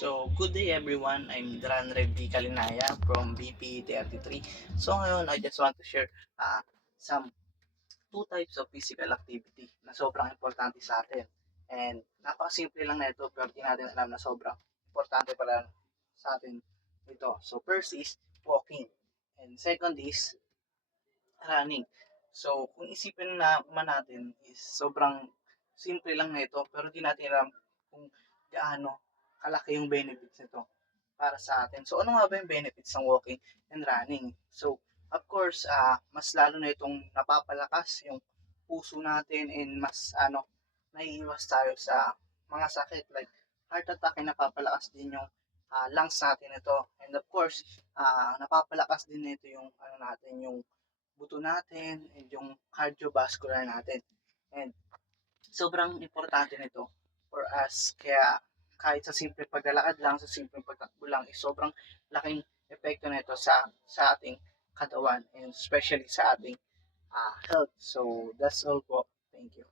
So, good day everyone. I'm Dran Revdi Kalinaya from BP33. So, ngayon, I just want to share some two types of physical activity na sobrang importante sa atin. And napakasimple lang na ito pero di natin alam na sobrang importante pala sa atin ito. So, first is walking. And second is running. So, kung isipin na man natin is sobrang simple lang na ito pero di natin alam kung gaano kalaki yung benefits nito para sa atin. So, ano nga ba yung benefits ng walking and running? So, of course, mas lalo na itong napapalakas yung puso natin and mas naiiwas tayo sa mga sakit like heart attack ay napapalakas din yung lungs natin ito. And of course, napapalakas din nito yung natin yung buto natin and yung cardiovascular natin. And sobrang importante nito for us. Kaya kahit sa simple paglalakad lang, sa simple pagtakbo lang, sobrang laking epekto nito sa ating katawan and especially sa ating health. So that's all po. Thank you.